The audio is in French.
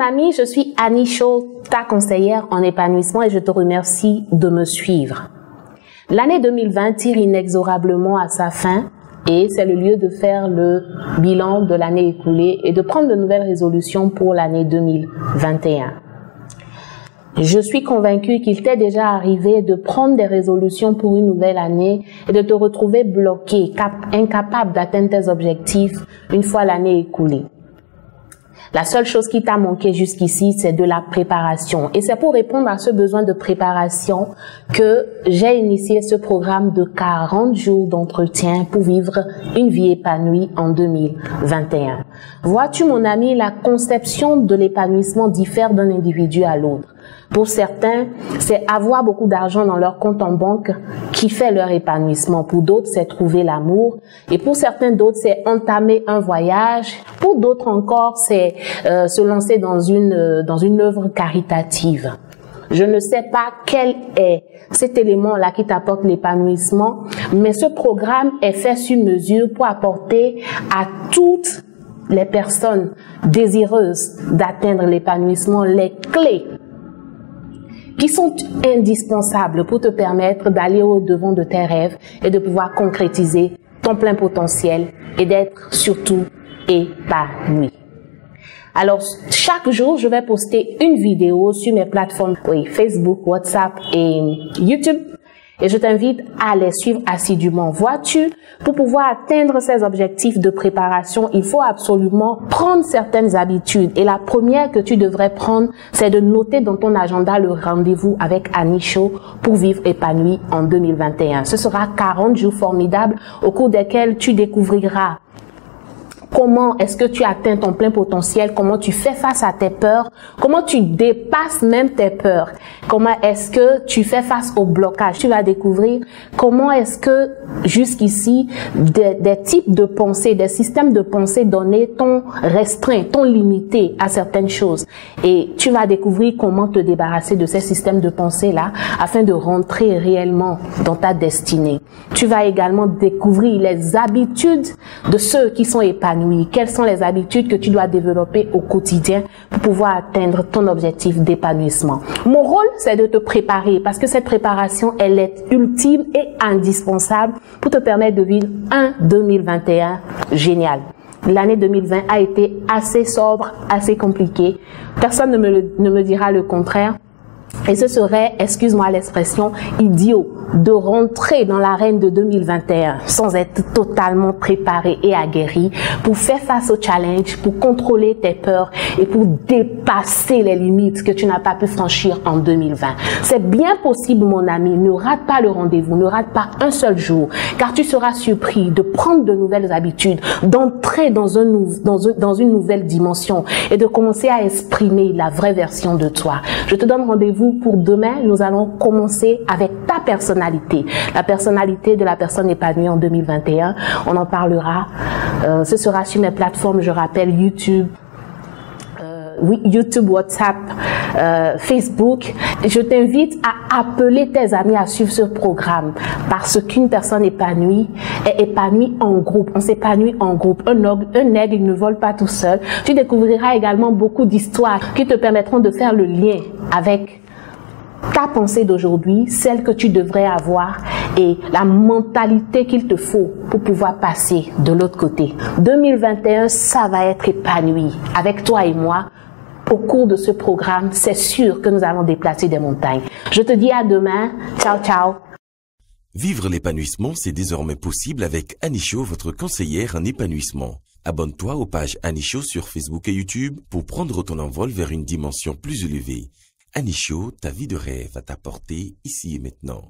mon ami, je suis Annie Chaud, ta conseillère en épanouissement et je te remercie de me suivre. L'année 2020 tire inexorablement à sa fin et c'est le lieu de faire le bilan de l'année écoulée et de prendre de nouvelles résolutions pour l'année 2021. Je suis convaincue qu'il t'est déjà arrivé de prendre des résolutions pour une nouvelle année et de te retrouver bloqué, incapable d'atteindre tes objectifs une fois l'année écoulée. La seule chose qui t'a manqué jusqu'ici, c'est de la préparation. Et c'est pour répondre à ce besoin de préparation que j'ai initié ce programme de 40 jours d'entretien pour vivre une vie épanouie en 2021. Vois-tu, mon ami, la conception de l'épanouissement diffère d'un individu à l'autre. Pour certains, c'est avoir beaucoup d'argent dans leur compte en banque qui fait leur épanouissement. Pour d'autres, c'est trouver l'amour. Et pour certains d'autres, c'est entamer un voyage. Pour d'autres encore, c'est se lancer dans une œuvre caritative. Je ne sais pas quel est cet élément-là qui t'apporte l'épanouissement, mais ce programme est fait sur mesure pour apporter à toutes les personnes désireuses d'atteindre l'épanouissement les clés qui sont indispensables pour te permettre d'aller au-devant de tes rêves et de pouvoir concrétiser ton plein potentiel et d'être surtout épanoui. Alors, chaque jour, je vais poster une vidéo sur mes plateformes Facebook, WhatsApp et YouTube. Et je t'invite à les suivre assidûment. Vois-tu, pour pouvoir atteindre ces objectifs de préparation, il faut absolument prendre certaines habitudes. Et la première que tu devrais prendre, c'est de noter dans ton agenda le rendez-vous avec Annie Chaud pour vivre épanoui en 2021. Ce sera 40 jours formidables au cours desquels tu découvriras comment est-ce que tu atteins ton plein potentiel, comment tu fais face à tes peurs, comment tu dépasses même tes peurs, comment est-ce que tu fais face au blocage. Tu vas découvrir comment est-ce que jusqu'ici des types de pensées, des systèmes de pensée donnés t'ont restreint, t'ont limité à certaines choses. Et tu vas découvrir comment te débarrasser de ces systèmes de pensée-là afin de rentrer réellement dans ta destinée. Tu vas également découvrir les habitudes de ceux qui sont épanouis. Quelles sont les habitudes que tu dois développer au quotidien pour pouvoir atteindre ton objectif d'épanouissement. Mon rôle, c'est de te préparer parce que cette préparation, elle est ultime et indispensable pour te permettre de vivre un 2021 génial. L'année 2020 a été assez sobre, assez compliquée. Personne ne me dira le contraire. Et ce serait, excuse-moi l'expression, idiot de rentrer dans l'arène de 2021 sans être totalement préparé et aguerri pour faire face au challenge, pour contrôler tes peurs et pour dépasser les limites que tu n'as pas pu franchir en 2020. C'est bien possible, mon ami, ne rate pas le rendez-vous, ne rate pas un seul jour, car tu seras surpris de prendre de nouvelles habitudes, d'entrer dans une nouvelle dimension et de commencer à exprimer la vraie version de toi. Je te donne rendez-vous pour demain. Nous allons commencer avec ta personnalité, la personnalité de la personne épanouie en 2021. On en parlera. Ce sera sur mes plateformes, je rappelle, YouTube, WhatsApp, Facebook. Je t'invite à appeler tes amis à suivre ce programme parce qu'une personne épanouie est épanouie en groupe. On s'épanouit en groupe. Un aigle, il ne vole pas tout seul. Tu découvriras également beaucoup d'histoires qui te permettront de faire le lien avec ta pensée d'aujourd'hui, celle que tu devrais avoir et la mentalité qu'il te faut pour pouvoir passer de l'autre côté. 2021, ça va être épanoui avec toi et moi. Au cours de ce programme, c'est sûr que nous allons déplacer des montagnes. Je te dis à demain. Ciao, ciao. Vivre l'épanouissement, c'est désormais possible avec Annie Chaud, votre conseillère en épanouissement. Abonne-toi aux pages Annie Chaud sur Facebook et YouTube pour prendre ton envol vers une dimension plus élevée. Annie Chaud, ta vie de rêve à t'apporter ici et maintenant.